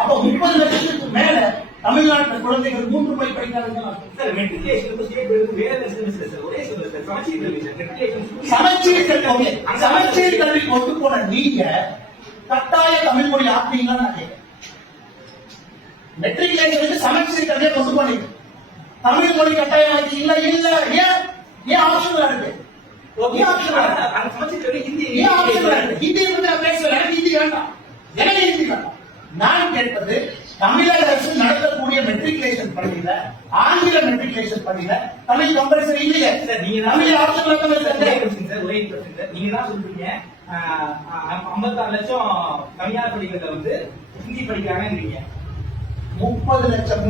அப்ப 30 லட்சத்துக்கு மேல தமிழ்நாட்டில் குழந்தைகள் 3 போய் படிக்கிறாங்க. சமச்சீர் கல்வி கொண்டு போன நீங்க கட்டாய தமிழ் மொழி ஆக்குறீங்கன்னு நான் கேட்கிறேன். மெட்ரிகுலேஷனுக்கு சமச்சீர் கல்வியை கொண்டு போனீங்க, தமிழ் மொழி கட்டாயம் ஆக்கீங்களா? இல்ல. ஏன் ஆப்ஷனலா இருக்கு? ஹிந்தி நான் பேசுறேன், ஹிந்தி வேண்டாம், எனக்கு ஹிந்தி வேண்டாம். நான் கேட்பது தமிழக அரசு நடத்தக்கூடிய மெட்ரிகுலேஷன் பள்ளியில, ஆங்கில மெட்ரிகுலேஷன் பள்ளியில தமிழ் கம்பல்சரி இல்லையே. நீங்க தமிழ் ஆப்ஷன் நீங்க தான் சொல்றீங்க 56 லட்சம் தனியார் பள்ளிகள்ல வந்து ஹிந்தி படிக்கிறாங்க. 30 லட்சம்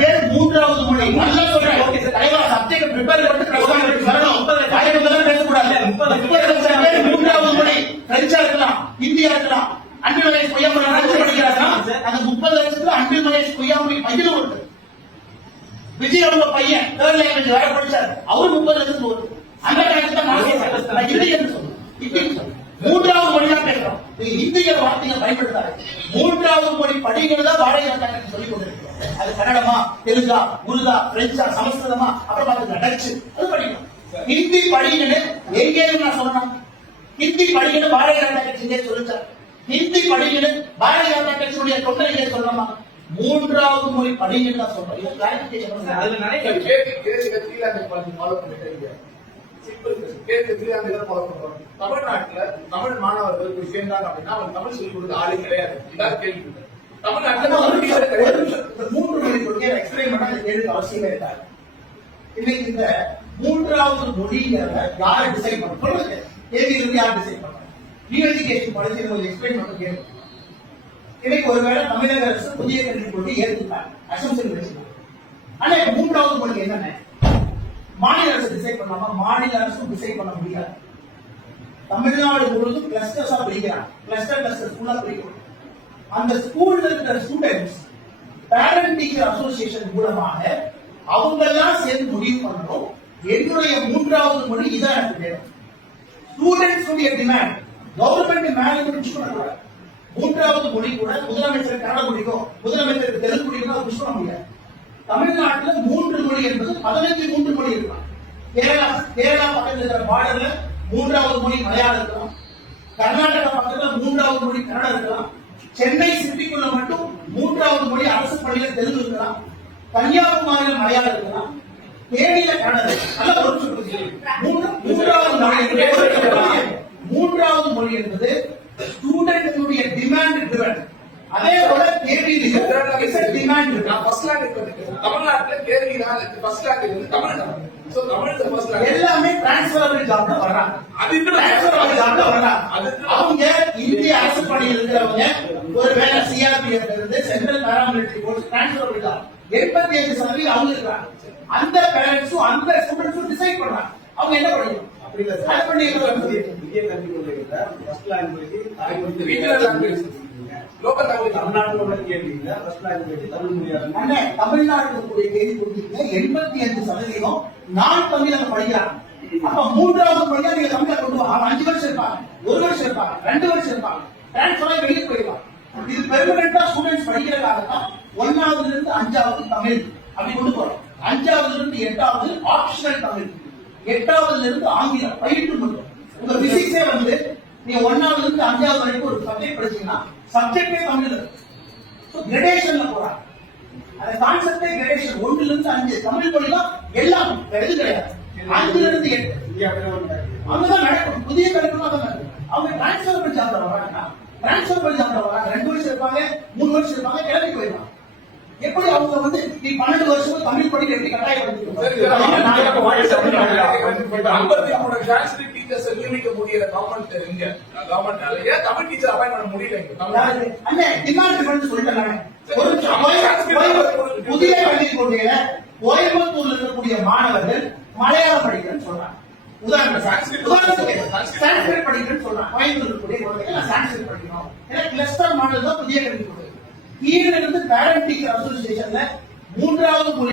பேர் மூன்றாவது மொழி. நல்லா சொல்றேன். சப்ஜெக்ட் ப்ரிப்பேர் பண்ணிட்டு பேசக்கூடாது. 30 லட்சம் பேர் மூன்றாவது மொழி பிரெஞ்சா இருக்கலாம், ஹிந்தியா இருக்கலாம். அன்பில் மகேஷ் பொய்யாமொழி படிக்கிறாங்க. அந்த 30 லட்சத்துல அன்பில் மகேஷ் பொய்யாமொழி பையனும் இருக்கு. விஜய் அவங்க பையன் தேர்ட் லாங்குவேஜ் வேற படிச்சாரு, அவரு 30 லட்சத்துக்கு வருது. அந்த கணக்கு ஹிந்தி என்று சொல்லுங்க. மூன்றாவது மொழியா பேசுறோம். இந்திய வார்த்தையை பயன்படுத்தாரு. மூன்றாவது மொழி படிக்கிறதா வாடகை சொல்லிக் கொண்டிருக்கிறோம். அது கன்னடமா, தெலுங்கா, உருதா, பிரெஞ்சா, சமஸ்கிருதமா, அப்புறம் பாத்துங்க டச்சு, அது படிக்கணும். ஹிந்தி படிக்கணும்னு எங்கேயும் நான் சொல்லணும். ஹிந்தி படிக்கணும் பாரதிய ஜனதா கட்சி சொல்லிச்சார். ஹிந்தி படிக்கணும் பாரதிய ஜனதா கட்சியுடைய தொண்டை சொல்லணுமா? மூன்றாவது மொழி படிக்கணும் தான் சொல்றேன். அதுல நிறைய தமிழ்நாட்டுல தமிழ் மாணவர்களுக்கு சேர்ந்தாங்க அப்படின்னா அவங்க தமிழ் சொல்லிக் கொடுக்க ஆளே கிடையாது. இதான் கேள்வி. தமிழ்நாட்டுல 3 மொழி கொள்கையை எக்ஸ்பிளைன் பண்ண கேள்வி அவசியமே இருக்காது. இன்னைக்கு இந்த மூன்றாவது மொழிங்கிறத யாரை டிசைட் பண்ண சொல்லுங்க. கேள்வி யார் டிசைட் பண்றாங்க? நியூ எஜுகேஷன் பாலிசி எக்ஸ்பிளைன் பண்ண கேள்வி. இன்னைக்கு ஒருவேளை தமிழக அரசு புதிய கல்விக் கொள்கை ஏற்றுட்டாங்க, அசம்சன் வச்சுட்டாங்க. ஆனா மூன்றாவது மொழி என்னென்ன மாநில அரசு டிசைட் பண்ணாம? மாநில அரசும் டிசைட் பண்ண முடியாது. தமிழ்நாடு முழுவதும் கிளஸ்டர்ஸா பிரிக்கிறாங்க. கிளஸ்டர் ஸ்கூலா பிரிக்கணும். அந்த ஸ்கூல்ல இருக்கிற ஸ்டூடெண்ட்ஸ் பேரண்ட் டீச்சர் அசோசியேஷன் மூலமாக அவங்க எல்லாம் சேர்ந்து முடிவு பண்ணணும். என்னுடைய மூன்றாவது மொழி இதான் எனக்கு வேணும். ஸ்டூடெண்ட்ஸ் டிமாண்ட் கவர்மெண்ட் மேல புஷ் பண்ணக்கூடாது. மூன்றாவது மொழி கூட முதலமைச்சர் கன்னட மொழிக்கும் முதலமைச்சருக்கு தெலுங்கு மொழிக்கும் புஷ் பண்ண முடியாது. தமிழ்நாட்டில் 3 மொழி என்பது 15 மொழி இருக்கலாம். கேரளா பக்கத்தில் இருக்கிற பார்டர்ல 3வது மொழி மலையாளம் இருக்கலாம். கர்நாடகா பக்கத்துல 3வது மொழி கன்னடம் இருக்கலாம். சென்னை சிட்டிக்குள்ள மட்டும் 3வது மொழி அரசு பள்ளியில தெலுங்கு இருக்கலாம். கன்னியாகுமரியில மலையாளம் இருக்கலாம். தேனியில கன்னடம். நல்ல ஒரு மூன்றாவது மொழி என்பது ஸ்டூடெண்ட்ஸுடைய டிமாண்ட் டிவன். அதே போல கேள்வியில டிமாண்ட் தமிழ்நாட்டுல கேள்வி ஃபர்ஸ்ட் ரேங்க் வந்து தமிழ் தான். சோ தமிழ் ஃபர்ஸ்ட் ரேங்க் எல்லாமே டிரான்ஸ்ஃபரபிள் ஜாப்ல வர்றாங்க. அது டிரான்ஸ்ஃபரபிள் ஜாப்ல வர்றாங்க. அவங்க இந்திய அரசு பணியில் இருக்கிறவங்க ஒருவேளை சிஆர்பிஎஃப் இருந்து central paramilitary force transferable job 85% அவங்க இருக்காங்க. அந்த பேரண்ட்ஸும் அந்த ஸ்டூடெண்ட்ஸும் டிசைட் பண்றாங்க அவங்க என்ன படிக்கணும். அப்படி இல்ல சார், பண்ணி இந்திய கல்வி கொள்கையில first language regional language local language தமிழ்நாட்டோட கேள்வி இல்ல. ஃபர்ஸ்ட் லாங்குவேஜ் தமிழ் மொழியா இருக்கு. தமிழ்நாட்டுடைய கேள்வி கொடுத்தீங்க 85% நான் தமிழக படிக்கிறாங்க. அப்ப மூன்றாவது மொழியா நீங்க தமிழ கொண்டு வாங்க. 5 வருஷம் இருப்பாங்க, 1 வருஷம் இருப்பாங்க, 2 வருஷம் இருப்பாங்க, டிரான்ஸ்ஃபர் வெளியே போயிடுவாங்க. இது பெர்மனண்டா ஸ்டூடெண்ட்ஸ் படிக்கிறதுக்காக தான் 1வது இருந்து 5வது தமிழ் அப்படி கொண்டு போறோம். 5வது இருந்து 8வது ஆப்ஷனல் தமிழ், 8வது இருந்து ஆங்கிலம் பயிற்று மட்டும். உங்க பிசிக்ஸே வந்து நீங்க 1வது இருந்து 5வது வரைக்கும் ஒரு சப்ஜெக்ட் படிச்சீங்கன்னா சப்ஜெக்டே தமிழ் கிரேடேஷன்ல போறாங்க. அந்த கான்செப்டே கிரேடேஷன் 1 இருந்து 5 தமிழ் மொழி தான் எல்லாம் எது கிடையாது. 5 இருந்து 8 அங்கதான் நடக்கும். புதிய கல்விக்கும் அதான் நடக்கும். அவங்க டிரான்ஸ்ஃபரபிள் ஜாப்ல வராங்க. டிரான்ஸ்ஃபரபிள் ஜாப்ல வராங்க. 2 வருஷம் இருப்பாங்க, 3 வருஷம் இருப்பாங்க, கிளம்பி போயிடுவாங்க. எப்படி அவங்க வந்து நீ 12 வருஷம் தமிழ் படிக்க எப்படி கட்டாயப்படுத்திருக்க டீச்சர்ஸ் நியமிக்க முடியல கவர்மெண்ட் இங்க கவர்மெண்டால ஏன் தமிழ் டீச்சர் அப்பாயிண்ட் பண்ண முடியல? புதிய கல்விக் கொள்கையில கோயம்புத்தூர்ல இருக்கக்கூடிய மாணவர்கள் மலையாளம் படிக்கிறேன்னு சொல்றாங்க. உதாரணம் சான்ஸ்கிரிட் படிக்கிறேன்னு சொல்றாங்க. கோயம்புத்தூர் இருக்கக்கூடிய குழந்தைகள் சான்ஸ்கிரிட் படிக்கணும். ஏன்னா கிளஸ்டர் மாடல் தான் புதிய கல்விக் கொள்கை. கீழிருந்து பேரண்ட் டீச்சர் அசோசியேஷன்ல 3வது மொழி